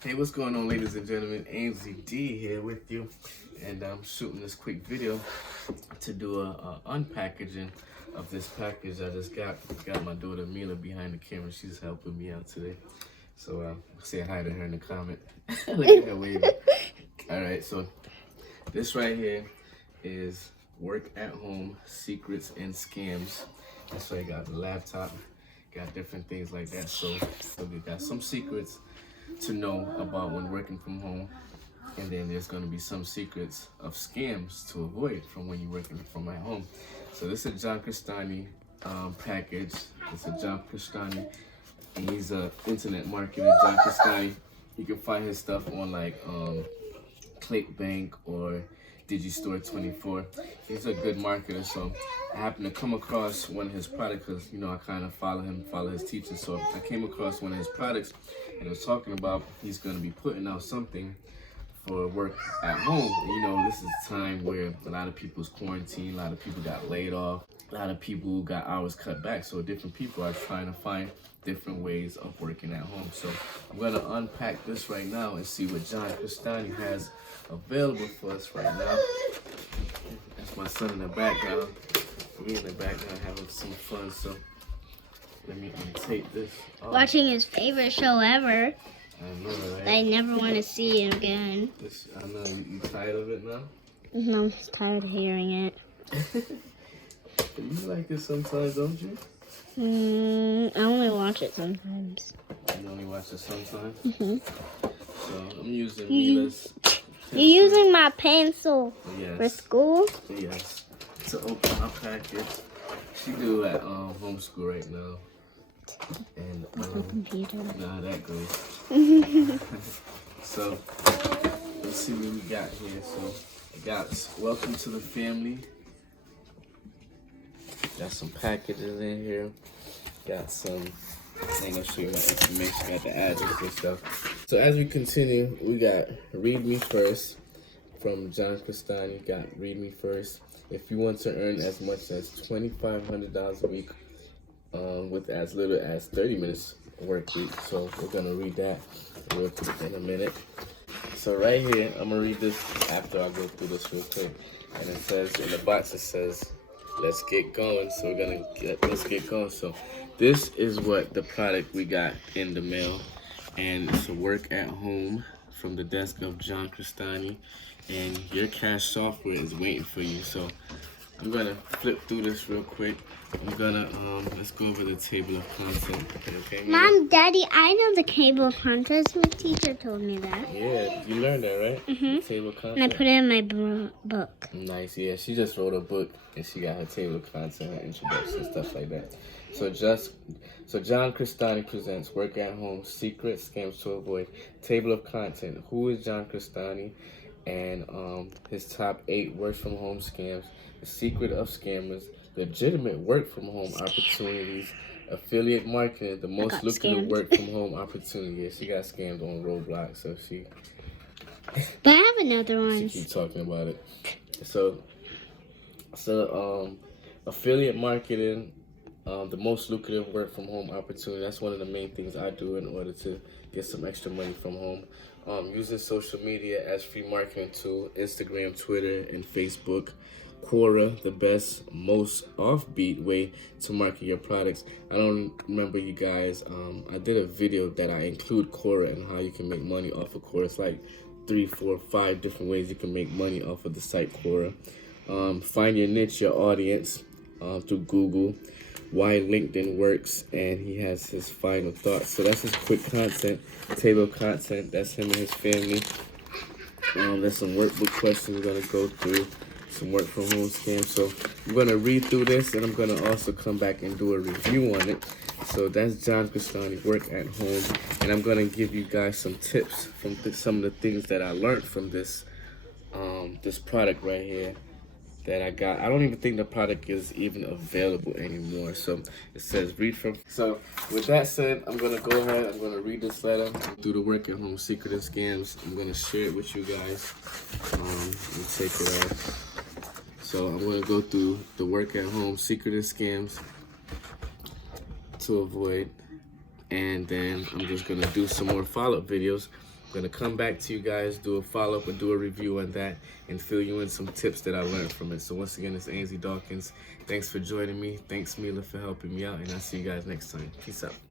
Hey, what's going on, ladies and gentlemen? AMZ D here with you, and I'm shooting this quick video to do a unpackaging of this package I just got. Got my daughter Mila behind the camera. She's helping me out today, so say hi to her in the comment. Look at her waving. All right, so this right here is work at home secrets and scams. That's why I got the laptop, got different things like that. So we got some secrets to know about when working from home, and then there's going to be some secrets of scams to avoid from when you're working from at home. So this is a John Crestani package. It's a John Crestani, and he's a internet marketer. John Crestani, you can find his stuff on like ClickBank or Digistore24. He's a good marketer, so I happened to come across one of his products because, you know, I kind of follow him, follow his teaching. So I came across one of his products, and it was talking about he's going to be putting out something for work at home. And, you know, this is a time where a lot of people's quarantined, a lot of people got laid off, a lot of people got hours cut back. So different people are trying to find different ways of working at home. So I'm going to unpack this right now and see what John Crestani has available for us right now. That's my son in the background. We in the background having some fun, so let me untape this. Oh, Watching his favorite show ever. I know, right? I never want to see it again. I know, you tired of it now? No, I'm just tired of hearing it. You like it sometimes, don't you? I only watch it sometimes. You only watch it sometimes? Mhm. So I'm using Mila's You're using my pencil for school? Yes. To open my package. She do at homeschool right now. And Computer. nah, that goes. So let's see what we got here. So I got welcome to the family. Got some packages in here. Got some, I ain't gonna show you my information, got the address and stuff. So as we continue, we got Read Me First from John Crestani. Got Read Me First. If you want to earn as much as $2,500 a week with as little as 30 minutes work week. So we're gonna read that real quick in a minute. So right here, I'm gonna read this after I go through this real quick. And it says, in the box it says, let's get going. So we're gonna let's get going. So this is what the product we got in the mail, and it's a work at home from the desk of John Crestani, and your cash software is waiting for you. So I'm gonna flip through this real quick. I'm gonna let's go over the table of content. Okay, Mom, Daddy, I know the table of contents. My teacher told me that. yeah, you learned that, right? Mhm. Table of content. And I put it in my book. Nice, yeah. She just wrote a book and she got her table of content, her introduction, stuff like that. So John Crestani presents Work at Home Secret Scams to Avoid. Table of content. Who is John Crestani? And his top 8 work from home scams, the secret of scammers, legitimate work from home opportunities, affiliate marketing, the most lucrative work from home opportunity. Yeah, she got scammed on Roblox, so she. But I have another one. She keep talking about it. So affiliate marketing, the most lucrative work from home opportunity. That's one of the main things I do in order to get some extra money from home. Using social media as free marketing tool, Instagram, Twitter, and Facebook. Quora, the best, most offbeat way to market your products. I don't remember you guys. I did a video that I include Quora and how you can make money off of Quora. It's like 3, 4, 5 different ways you can make money off of the site Quora. Find your niche, your audience through Google. Why LinkedIn works, and he has his final thoughts. So that's his quick content, table of content. That's him and his family. There's some workbook questions we're gonna go through, some work from home scams. So I'm gonna read through this, and I'm gonna also come back and do a review on it. So that's John Crestani, Work at Home, and I'm gonna give you guys some tips from some of the things that I learned from this this product right here that I got. I don't even think the product is even available anymore. So it says read from. So with that said, I'm gonna go ahead. I'm gonna read this letter through the Work at Home Secret and Scams. I'm gonna share it with you guys. And take it off. So I'm gonna go through the Work at Home Secret and Scams to avoid, and then I'm just gonna do some more follow-up videos I'm gonna come back to you guys, do a follow-up and do a review on that, and fill you in some tips that I learned from it. So once again, it's Ainsley Dawkins. Thanks for joining me. Thanks, Mila, for helping me out, and I'll see you guys next time. Peace out.